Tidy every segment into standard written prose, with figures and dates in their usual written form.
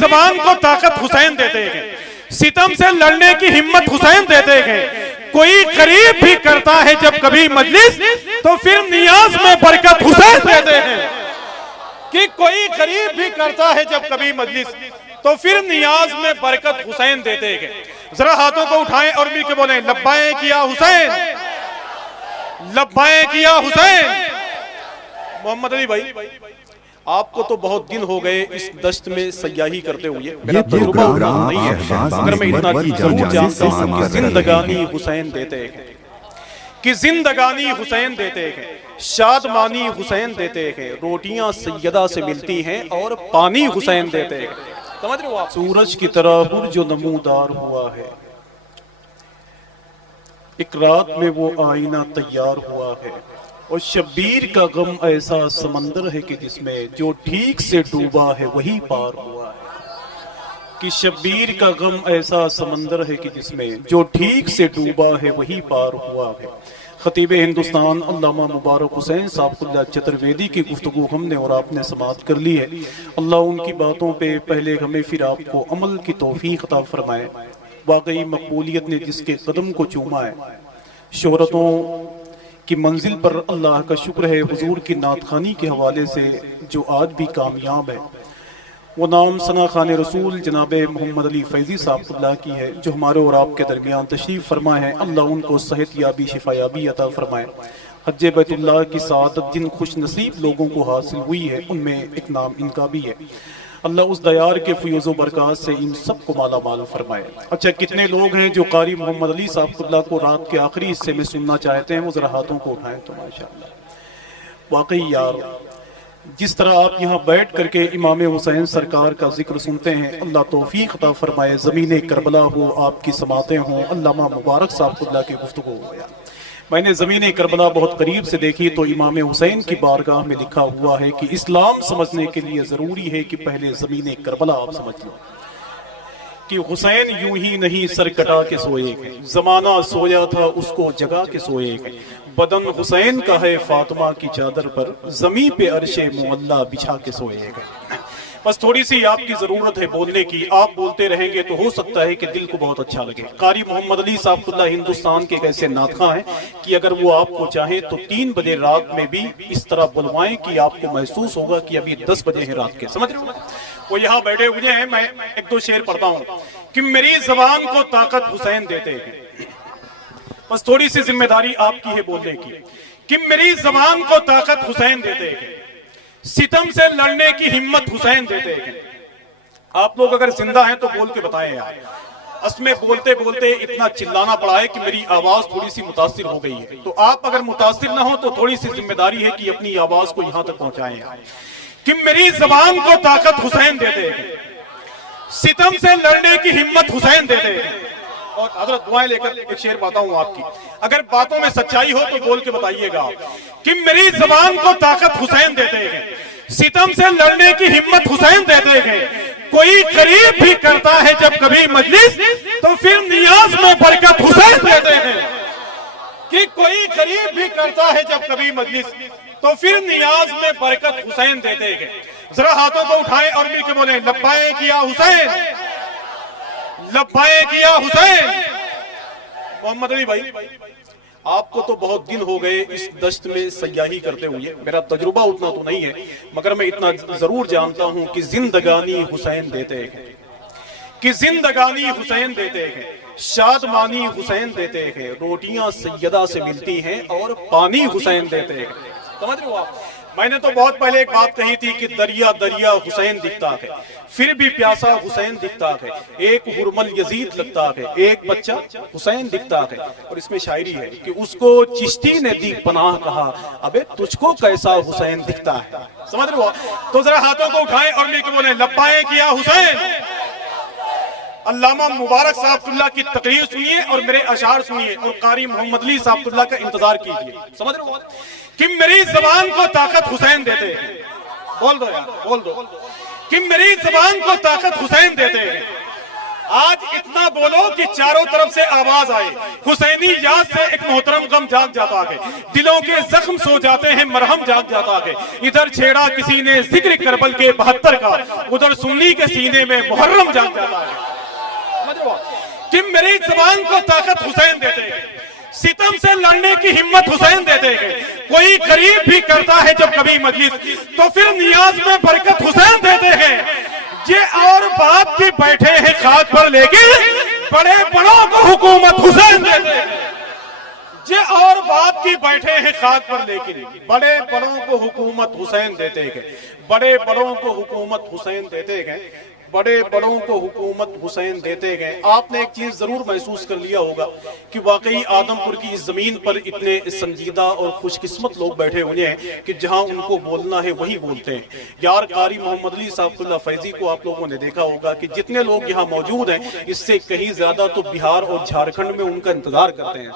जबान को ताकत हुसैन देते हैं, सितम से लड़ने की हिम्मत हुसैन देते हैं। कोई करीब भी करता है जब कभी मजलिस, तो फिर नियाज में बरकत हुसैन देते हैं। कि कोई करीब भी करता है जब कभी मजलिस, तो फिर नियाज में बरकत हुसैन देते हैं। जरा हाथों को उठाएं और मिलकर बोलें, लब्बाए किया हुसैन, लब्बाए किया हुसैन। मोहम्मद अली भाई, आपको तो बहुत दिन हो गए इस दश्त में सयाही करते हुए, मेरा तजुर्बा नहीं है, मगर मैं इतना जरूर जानता हूं कि जिंदगानी हुसैन देते हैं, कि जिंदगानी हुसैन देते हैं, शादमानी हुसैन देते हैं, रोटियां सैयदा से मिलती हैं और पानी हुसैन देते हैं। समझ रहे हो आप? सूरज की तरह जो नमूदार हुआ है, एक रात में वो आईना तैयार हुआ है, और शब्बीर का गम ऐसा समंदर है कि जिसमें जो ठीक से डूबा है वही पार हुआ है। कि शब्बीर का गम ऐसा समंदर है कि जिसमें जो ठीक से डूबा है वही पार हुआ है। खतीब हिंदुस्तान अल्लामा मुबारक हुसैन साहब चतुर्वेदी की गुफ्तगू हमने और आपने समाअत कर ली है। अल्लाह उनकी बातों पे पहले हमें फिर आपको अमल की तौफीक अता फरमाए। वाकई मकबूलियत ने जिसके कदम को चूमा है, शोहरतों की मंजिल पर अल्लाह का शुक्र है, हुजूर की नातखानी के हवाले से जो आज भी कामयाब है, वो नाम सना खान रसूल जनाब मोहम्मद अली फैज़ी साहब की है, जो हमारे और आपके दरमियान तशरीफ़ फरमाए हैं। अल्लाह उनको सेहत याबी शिफायाबी अता फरमाए। हज बैतुल्लाह की सादत जिन खुश नसीब लोगों को हासिल हुई है, उनमें एक नाम इनका भी है। अल्लाह उस दयार के फयूज़ो बरक़ात से इन सब को माला माल फरमाए। अच्छा, कितने लोग हैं जो कारी मोहम्मद अली साहब को रात के आखिरी हिस्से में सुनना चाहते हैं? वो ज़रा हाथों को उठाएं तो माशाअल्लाह। वाकई यार, जिस तरह आप यहाँ बैठ करके इमाम हुसैन सरकार का जिक्र सुनते हैं, अल्लाह तौफीक अता फरमाए। ज़मीन करबला हो, आपकी समातें हों, अल्लामा मुबारक साहब की गुफ्तगू हो। यार, मैंने ज़मीन करबला बहुत करीब से देखी तो इमाम हुसैन की बारगाह में लिखा हुआ है कि इस्लाम समझने के लिए ज़रूरी है कि पहले ज़मीन करबला आप समझ लो। कि हुसैन यूं ही नहीं सर कटा के सोए गए, ज़माना सोया था उसको जगा के सोए गए। बदन हुसैन का है फातिमा की चादर पर, ज़मी पे अर्शे मुअल्ला बिछा के सोए गए। बस थोड़ी सी आपकी जरूरत है बोलने की। आप बोलते रहेंगे तो हो सकता है कि दिल को बहुत अच्छा लगे। कारी मोहम्मद अली साहब हिंदुस्तान के एक ऐसे नातखा हैं कि अगर वो आपको चाहे तो 3 बजे रात में भी इस तरह बुलवाएं कि आपको महसूस होगा कि अभी 10 बजे है रात के। समझ रहे हो? वो यहाँ बैठे हुए हैं, मैं 1-2 शेर पढ़ता हूँ कि मेरी जबान को ताकत हुसैन देते हैं। बस थोड़ी सी जिम्मेदारी आपकी है बोलने की कि मेरी जबान को ताकत हुसैन देते हैं, सितम से लड़ने की हिम्मत हुसैन देते हैं। आप लोग अगर जिंदा हैं तो बोल के बताएं यार। असमें बोलते बोलते इतना चिल्लाना पड़ा है कि मेरी आवाज थोड़ी सी मुतासिर हो गई है। तो आप अगर मुतासिर ना हो तो थोड़ी सी जिम्मेदारी है कि अपनी आवाज को यहां तक पहुंचाएं यार। कि मेरी जबान को ताकत हुसैन देते हैं, सितम से लड़ने की हिम्मत हुसैन देते हैं। और हजरत दुआएं लेकर एक शेर पाता हूं आपकी, अगर बातों में सच्चाई हो तो बोल के बताइएगा कि मेरी जबान को ताकत हुसैन देते हैं, सितम से लड़ने की हिम्मत हुसैन देते हैं। कोई करीब भी करता है जब कभी मजलिस, तो फिर नियाज में बरकत हुसैन देते हैं। कि कोई करीब भी करता है जब कभी मजलिस, तो फिर नियाज में बरकत हुसैन देते हैं। जरा हाथों को उठाएं और मिलकर बोले, लब्बाए किया हुसैन, लब्बाए किया हुसैन। मोहम्मद अली भाई, आपको तो बहुत दिन हो गए इस दश्त में सयाही करते हुए, मेरा तजुर्बा उतना तो नहीं है, मगर मैं इतना जरूर जानता हूं कि जिंदगानी हुसैन देते हैं, कि जिंदगानी हुसैन देते हैं, शादमानी हुसैन देते हैं, रोटियां सैयदा से मिलती हैं और पानी हुसैन देते हैं। समझ रहे हो आप? मैंने तो बहुत पहले एक बात कही थी कि दरिया दरिया हुसैन दिखता है, फिर भी प्यासा हुसैन दिखता है, एक हुरमल यजीद लगता है, एक बच्चा हुसैन दिखता है। और इसमें शायरी है कि उसको चिश्ती ने दी पनाह कहा, अबे तुझको कैसा हुसैन दिखता है। समझ रहे हो? तो जरा हाथों को उठाएं और मिलकर बोले, लब्बाए किया हुसैन। अल्लामा मुबारक साहब की तकरीर सुनिए और मेरे अशार सुनिए और कारी मोहम्मद अली साहब का इंतजार कीजिए। समझ रहे हो कि मेरी जबान को ताकत हुसैन देते हैं। बोल दो यार, बोल दो कि मेरी जबान को ताकत हुसैन देते हैं। आज इतना बोलो कि चारों तरफ से आवाज आए। हुसैनी याद से एक मोहतरम गम जाग जाता है, दिलों के जख्म सो जाते हैं, मरहम जाग जाता है। इधर छेड़ा किसी ने जिक्र करबल के 72 का, उधर सुन्नी के सीने में मुहर्रम जाग जाता है। कि मेरी जबान को ताकत हुसैन देते हैं, सितम से लड़ने की हिम्मत हुसैन देते हैं। कोई गरीब भी करता है जब कभी मजलिस, तो फिर नियाज में बरकत हुसैन देते हैं। ये और बाप की बैठे हैं खाक पर, लेकिन बड़े बड़ों को हुकूमत हुसैन देते हैं। ये और बाप की बैठे हैं खाक पर, लेकिन बड़े बड़ों को हुकूमत हुसैन देते हैं। बड़े बड़ों को हुकूमत हुसैन देते गए, बड़े बड़ों को हुकूमत हुसैन देते गए। आपने एक चीज जरूर महसूस कर लिया होगा कि वाकई आदमपुर की इस जमीन पर इतने संजीदा और खुशकिस्मत लोग बैठे हुए हैं कि जहां उनको बोलना है वही बोलते हैं। यार कारी मोहम्मद अली साहब फैजी को आप लोगों ने देखा होगा कि जितने लोग यहाँ मौजूद हैं, इससे कहीं ज्यादा तो बिहार और झारखंड में उनका इंतजार करते हैं।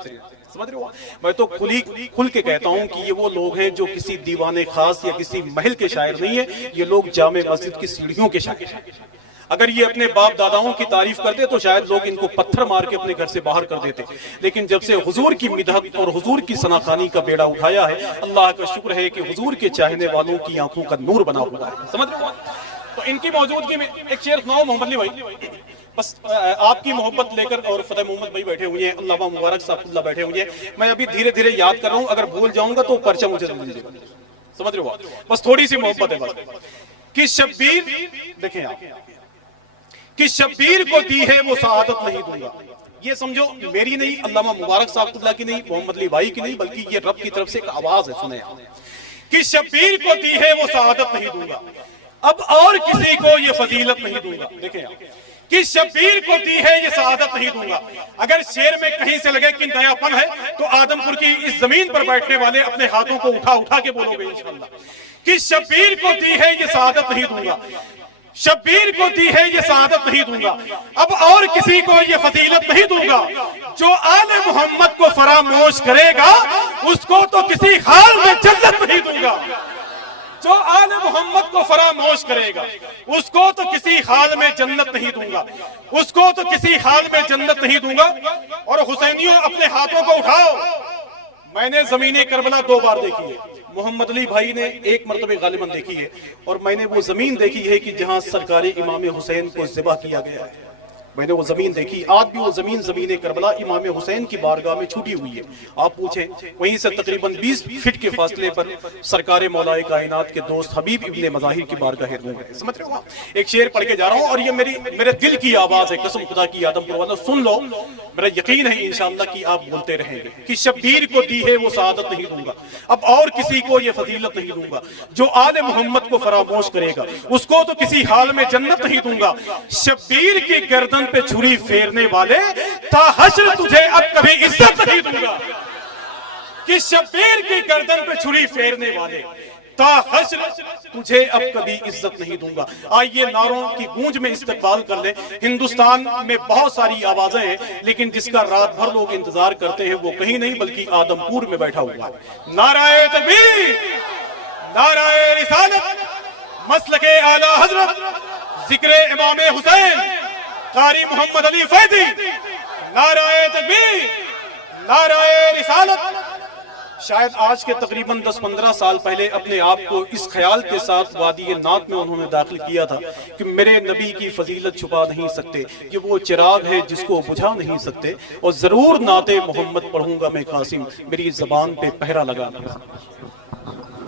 समझ रहे हो? मैं तो खुल के कहता हूं कि ये वो लोग हैं जो किसी दीवाने खास या किसी महल के शायर नहीं है, ये लोग जामे मस्जिद की सीढ़ियों के शायर हैं। अगर ये अपने बाप दादाओं की तारीफ करते तो शायद लोग इनको पत्थर मार के अपने घर से बाहर कर देते, लेकिन जब से हुजूर की मिदहत और हुजूर की सनाखानी का बेड़ा उठाया है, अल्लाह का शुक्र है कि हुजूर के चाहने वालों की आंखों का नूर बना हुआ है। समझ रहे हो? तो इनकी मौजूदगी में एक शेर सुनाओ मोहम्मद अली भाई, बस आपकी मोहब्बत लेकर। और फतेह मोहम्मद भाई बैठे हुए हैं, अल्लाह मुबारक साहब बैठे हुए हैं। मैं अभी धीरे धीरे याद कर रहा हूं, अगर भूल जाऊंगा तो पर्चा मुझे दे दीजिएगा। समझ रहे हो? बस थोड़ी सी मोहब्बत है बस। कि शब्बीर, देखें आप, कि शब्बीर को दी है वो शहादत नहीं दूंगा। ये समझो मेरी नहीं, अल्लामा मुबारक साहब की नहीं, मोहम्मद अली भाई की नहीं, बल्कि ये रब की तरफ से एक आवाज है। सुने कि शब्बीर को दी है वो शहादत नहीं दूंगा, अब और किसी को ये फजीलत नहीं दूंगा। देखें कि शब्बीर को दी है ये शहादत नहीं दूंगा। अगर शेर में कहीं से लगे कि नयापन है तो आदमपुर की इस जमीन पर बैठने वाले अपने हाथों को उठा उठा के बोलोगे इंशाअल्लाह कि शब्बीर को दी है ये शहादत नहीं दूंगा, शब्बीर को दी है ये शहादत नहीं दूंगा, अब और किसी को ये फजीलत नहीं दूंगा। जो आले मोहम्मद को फरामोश करेगा उसको तो किसी हाल में जन्नत नहीं दूंगा। जो आले मोहम्मद को फरामोश करेगा उसको तो किसी हाल में जन्नत नहीं दूंगा, उसको तो किसी हाल में जन्नत नहीं दूंगा। और हुसैनियों अपने हाथों को उठाओ। मैंने जमीने करबला 2 बार देखी है, मोहम्मद अली भाई ने 1 मरतबे गालिबन देखी है, और मैंने वो जमीन देखी है कि जहां सरकार इमाम हुसैन को ज़िबा किया गया है। मैंने वो जमीन देखी, आज भी वो जमीन ज़मीन करबला इमाम हुसैन की बारगाह में छूटी हुई है। आप पूछें, वहीं से तकरीबन 20 फीट के फासले पर सरकार मौलाए कायनात के दोस्त हबीब इब्ने मज़ाहिर की बारगाह रूह है। समझ रहे हो? एक शेर पढ़ के जा रहा हूँ और ये मेरे दिल की आवाज है, कसम खुदा की आदमपुर वालों सुन लो, मेरा यकीन है इंशाअल्लाह कि आप बोलते रहेंगे कि शब्बीर को दी है वो शहादत नहीं दूंगा, अब और किसी को ये फजीलत नहीं दूंगा। जो आले मोहम्मद को फरामोश करेगा उसको तो किसी हाल में जन्नत नहीं दूंगा। शब्बीर की गर्दन पे छुरी फेरने वाले ताहश्र तुझे अब कभी इज्जत नहीं दूंगा। कि शब्बीर की गर्दन पे छुरी फेरने वाले ताहश्र तुझे अब कभी इज्जत नहीं दूंगा। आइए नारों की गूंज में इस्तकबाल कर ले। हिंदुस्तान में बहुत सारी आवाजें हैं, लेकिन जिसका रात भर लोग इंतजार करते हैं वो कहीं नहीं बल्कि आदमपुर में बैठा हुआ है। नाराए तकबीर, नाराए रिसालत, मसलके आला हजरत, जिक्रे इमाम हुसैन कारी मोहम्मद अली फैजी, नाराए तकबीर, नाराए रिसालत। शायद आज के तकरीबन 10-15 साल पहले अपने आप को इस ख्याल के साथ वादी नात में उन्होंने दाखिल किया था कि मेरे नबी की फजीलत छुपा नहीं सकते, ये वो चिराग है जिसको बुझा नहीं सकते, और जरूर नाते मोहम्मद पढ़ूंगा मैं कासिम, मेरी जबान पे पहरा लगा।